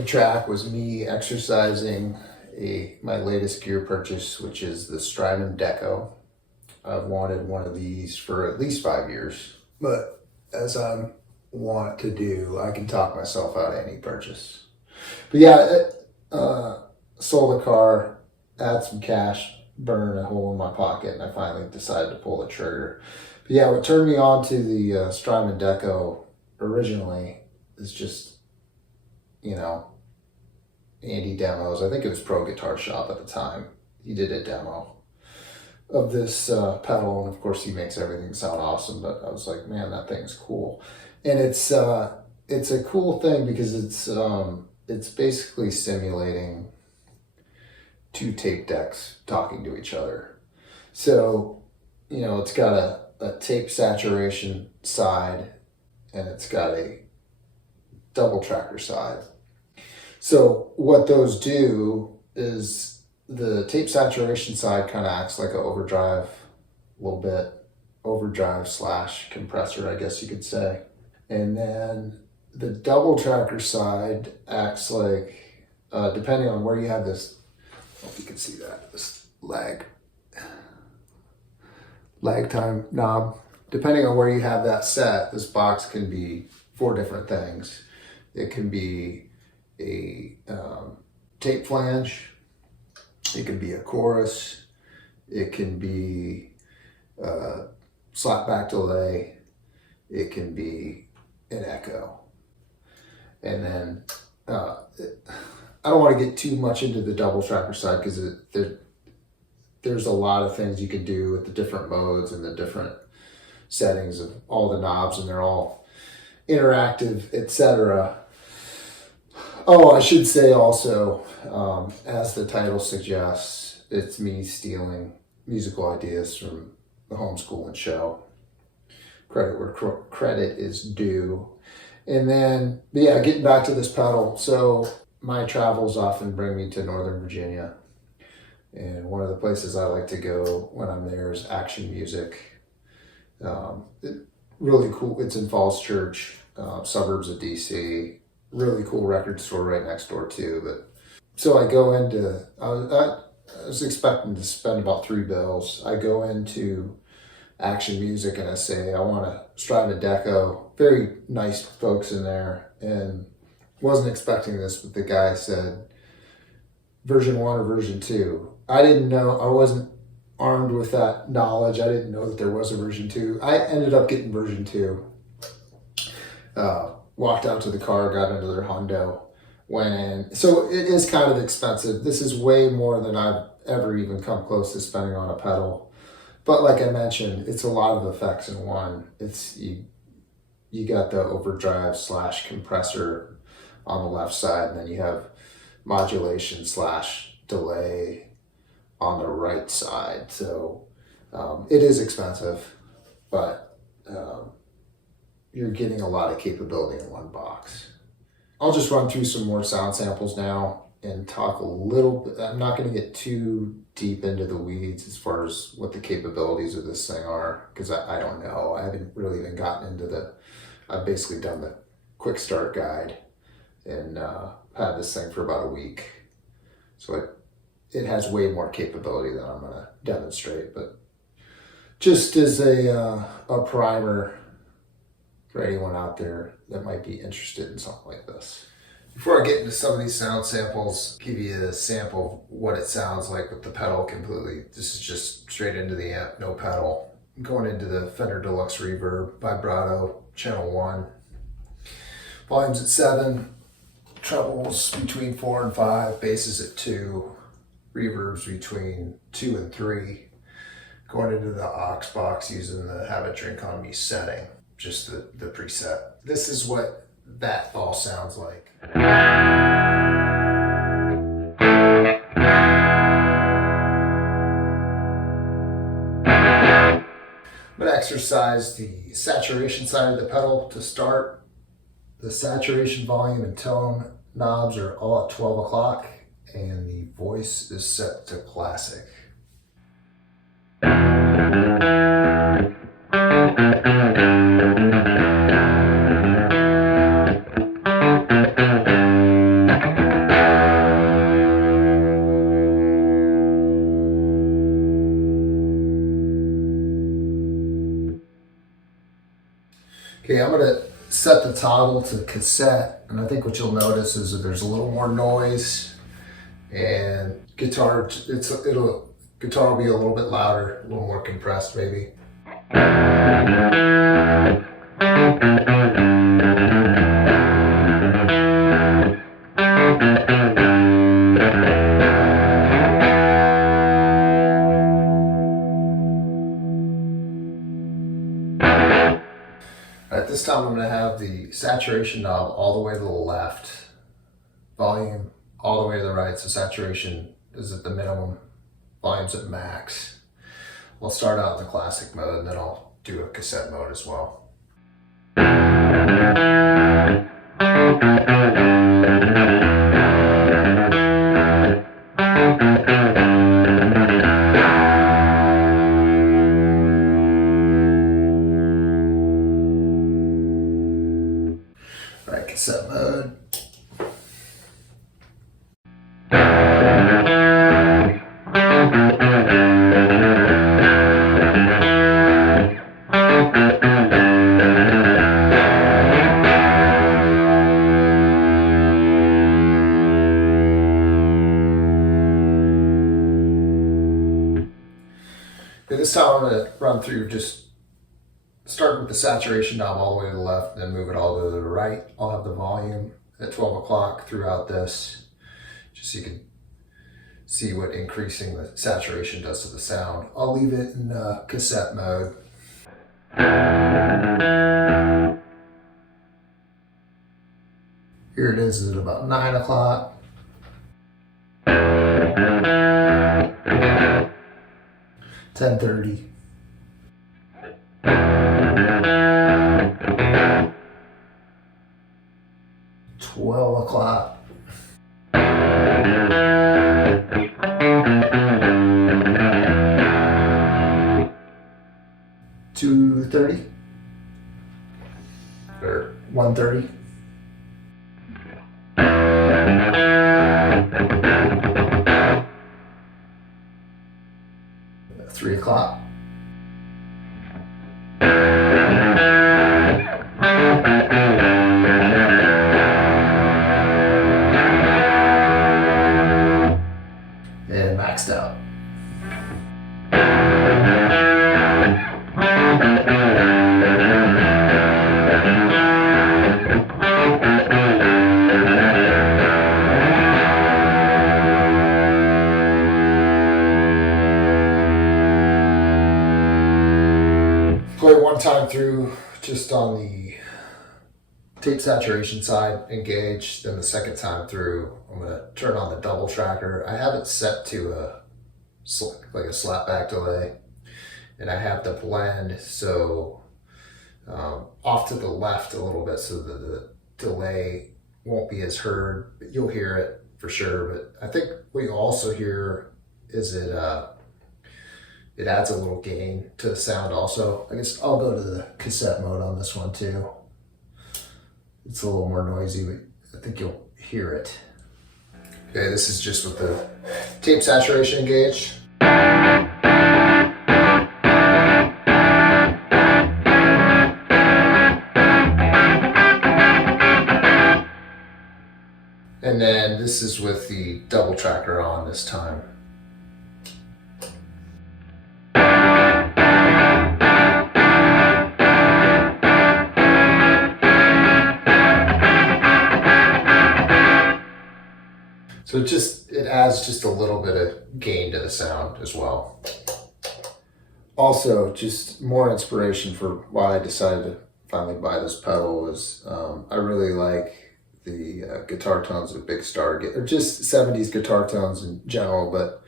opening track was me exercising my latest gear purchase, which is the Strymon Deco. I've wanted one of these for at least 5 years, but as I want to do, I can talk myself out of any purchase. But yeah, sold a car, had some cash, burned a hole in my pocket, and I finally decided to pull the trigger. But yeah, what turned me on to the Strymon Deco originally is just, you know, Andy demos. I think it was Pro Guitar Shop at the time. He did a demo of this pedal, and of course he makes everything sound awesome, but I was like, man, that thing's cool. And it's a cool thing because it's basically simulating two tape decks talking to each other. So, you know, it's got a tape saturation side and it's got a double tracker side. So what those do is the tape saturation side kind of acts like an overdrive, a little bit, overdrive / compressor, I guess you could say. And then the double tracker side acts like, depending on where you have this, I don't know if you can see that, this lag time knob. Depending on where you have that set, this box can be 4 different things. It can be a tape flange, it can be a chorus, it can be a slapback delay, it can be an echo. And then I don't want to get too much into the double tracker side because there's a lot of things you can do with the different modes and the different settings of all the knobs, and they're all interactive, etc. Oh, I should say also, as the title suggests, it's me stealing musical ideas from the Homeskoolin show. Credit where credit is due. And then, yeah, getting back to this pedal. So my travels often bring me to Northern Virginia. And one of the places I like to go when I'm there is Action Music. Really cool. It's in Falls Church, suburbs of DC. Really cool record store right next door too. But so I go into, I was expecting to spend about $3. I go into Action Music and I say, I want a Strymon Deco. Very nice folks in there, and wasn't expecting this, but the guy said version 1 or version 2. I didn't know, I wasn't armed with that knowledge. I didn't know that there was a version 2. I ended up getting version 2. Walked out to the car, got into their Hondo, went in. So it is kind of expensive. This is way more than I've ever even come close to spending on a pedal. But like I mentioned, it's a lot of effects in one. It's you got the overdrive / compressor on the left side, and then you have modulation / delay on the right side. So it is expensive, but you're getting a lot of capability in one box. I'll just run through some more sound samples now and talk a little bit. I'm not going to get too deep into the weeds as far as what the capabilities of this thing are, because I don't know. I haven't really even gotten into I've basically done the quick start guide and had this thing for about a week. So it has way more capability than I'm going to demonstrate, but just as a primer for anyone out there that might be interested in something like this. Before I get into some of these sound samples, give you a sample of what it sounds like with the pedal completely. This is just straight into the amp, no pedal. I'm going into the Fender Deluxe Reverb, vibrato, channel 1. Volume's at 7, trebles between 4 and 5, basses at 2, reverbs between 2 and 3. Going into the aux box using the Have a Drink on Me setting, just the preset. This is what that all sounds like. I'm going to exercise the saturation side of the pedal to start. The saturation, volume, and tone knobs are all at 12 o'clock, and the voice is set to classic. set the toggle to cassette, and I think what you'll notice is that there's a little more noise, and guitar will be a little bit louder, a little more compressed maybe. All right, this time I'm going to have the saturation knob all the way to the left, volume all the way to the right, so saturation is at the minimum, volume's at max. We'll start out in the classic mode, and then I'll do a cassette mode as well. All right, cassette mode. This time I'm going to run through, just start with the saturation knob all the way to the left, then move it all to the right. I'll have the volume at 12 o'clock throughout this, just so you can see what increasing the saturation does to the sound. I'll leave it in cassette mode. Here it is at about 9 o'clock. 10:30. 12 o'clock. 2:30 or 1:30. 3 o'clock. 1 time through, just on the tape saturation side, engage. Then the second time through, I'm going to turn on the double tracker. I have it set to a slapback delay, and I have the blend so off to the left a little bit, so that the delay won't be as heard, but you'll hear it for sure. But I think what you also hear is it adds a little gain to the sound also. I guess I'll go to the cassette mode on this one too. It's a little more noisy, but I think you'll hear it. Okay, this is just with the tape saturation engaged. And then this is with the double tracker on this time. So it adds just a little bit of gain to the sound as well. Also, just more inspiration for why I decided to finally buy this pedal is I really like the guitar tones of Big Star, or just 70s guitar tones in general. But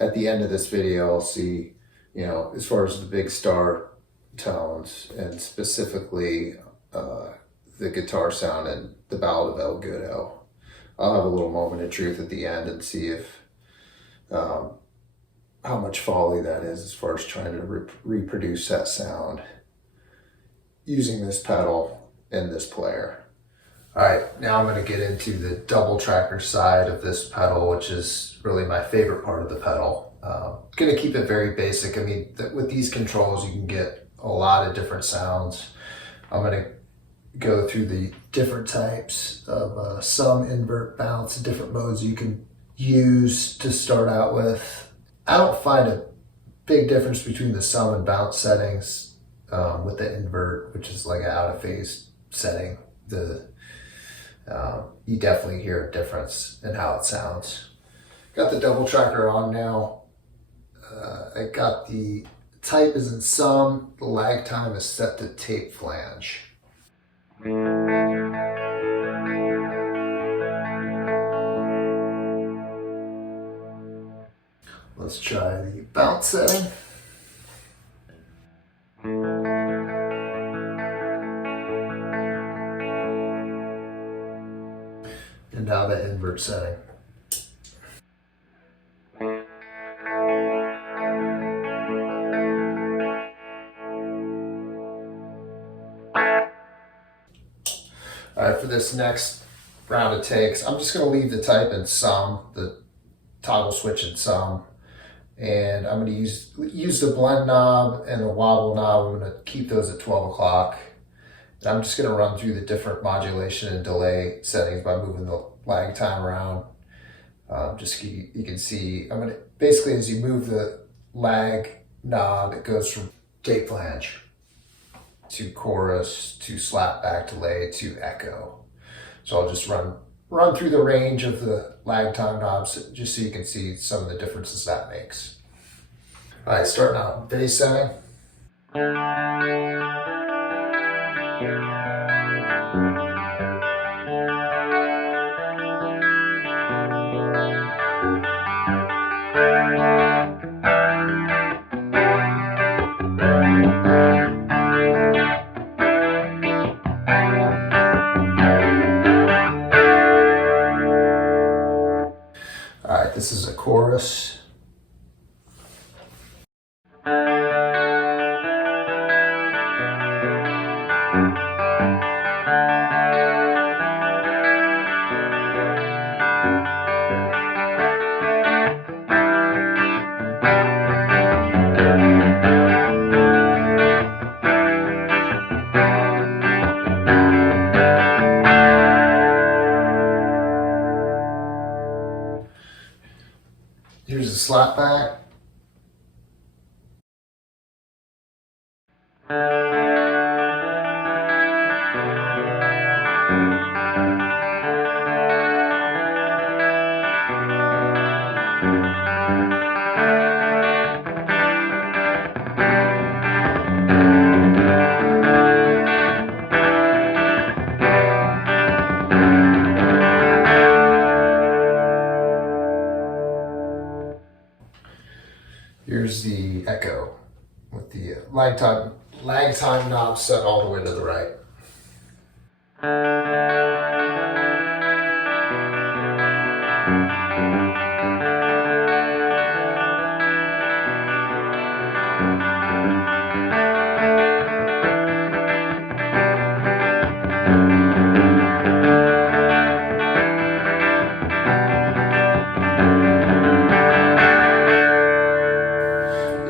at the end of this video, I'll see, as far as the Big Star tones, and specifically the guitar sound and the Ballad of El Goodo. I'll have a little moment of truth at the end and see if how much folly that is as far as trying to reproduce that sound using this pedal and this player. All right, now I'm going to get into the double tracker side of this pedal, which is really my favorite part of the pedal. Going to keep it very basic. I mean, with these controls, you can get a lot of different sounds, I'm going to go through the different types of sum, invert, bounce, different modes you can use to start out with. I don't find a big difference between the sum and bounce settings with the invert, which is like an out of phase setting. You definitely hear a difference in how it sounds. Got the double tracker on now. I got the type is in sum, the lag time is set to tape flange. Let's try the bounce setting. And now the invert setting. All right, for this next round of takes, I'm just going to leave the type in sum, the toggle switch in sum, and I'm going to use the blend knob and the wobble knob. I'm going to keep those at 12 o'clock. And I'm just going to run through the different modulation and delay settings by moving the lag time around. Just so you can see, I'm going to basically, as you move the lag knob, it goes from tape flange to chorus to slap back delay to echo. So I'll just run through the range of the lag time knobs just so you can see some of the differences that makes. All right, starting out bass setting. All right, this is a chorus. Here's a slap back. Here's the echo with the lag time knob set all the way to the right.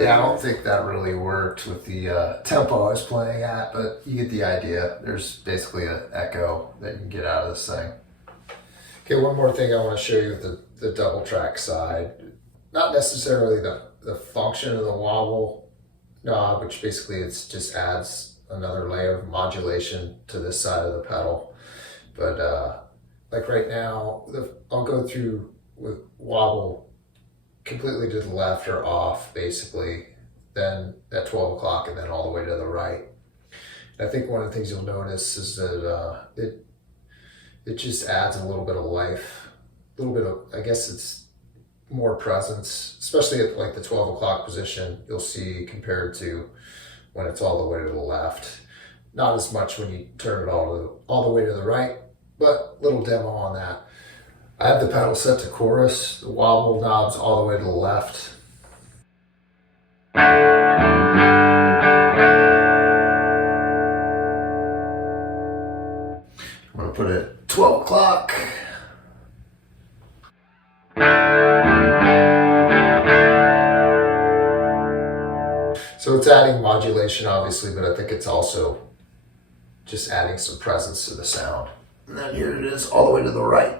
Yeah, I don't think that really worked with the tempo I was playing at, but you get the idea. There's basically an echo that you can get out of this thing. Okay, one more thing I want to show you with the double track side. Not necessarily the function of the wobble knob, which basically it just adds another layer of modulation to this side of the pedal. But like right now, I'll go through with wobble completely to the left or off, basically, then at 12 o'clock and then all the way to the right. And I think one of the things you'll notice is that it just adds a little bit of life, a little bit of, I guess it's more presence, especially at like the 12 o'clock position, you'll see compared to when it's all the way to the left. Not as much when you turn it all the way to the right, but little demo on that. I have the pedal set to chorus, the wobble knob's all the way to the left. I'm going to put it at 12 o'clock. So it's adding modulation, obviously, but I think it's also just adding some presence to the sound. And then here it is all the way to the right.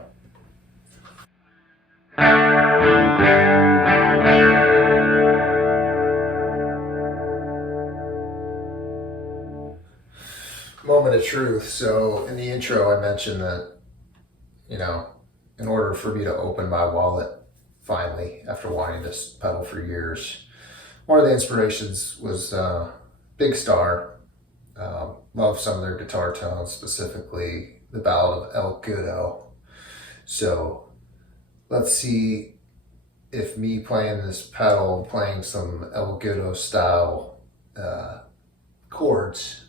Moment of truth. So in the intro, I mentioned that, you know, in order for me to open my wallet finally, after wanting this pedal for years, one of the inspirations was Big Star. Love some of their guitar tones, specifically the Ballad of El Goodo. So let's see if me playing this pedal, playing some El Goodo style chords,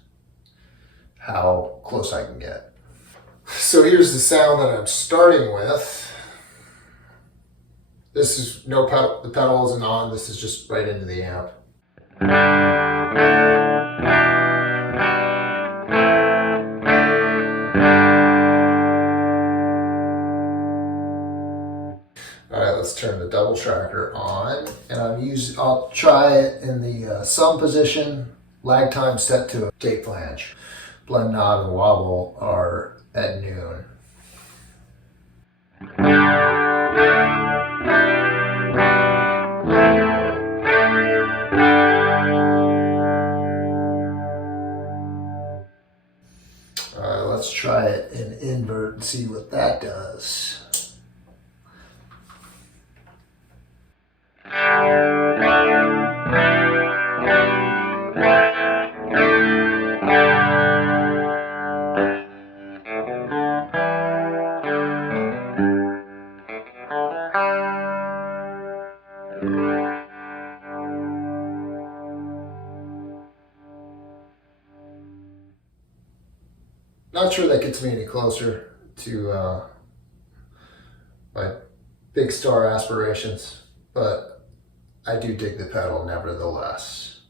how close I can get. So here's the sound that I'm starting with. This is no pedal, the pedal isn't on, this is just right into the amp. Alright, let's turn the double tracker on, and I'll try it in the sum position, lag time set to a tape flange. Blend, nod, and wobble are at noon. Alright, let's try it in invert and see what that does. Not sure that gets me any closer to my Big Star aspirations, but I do dig the pedal nevertheless.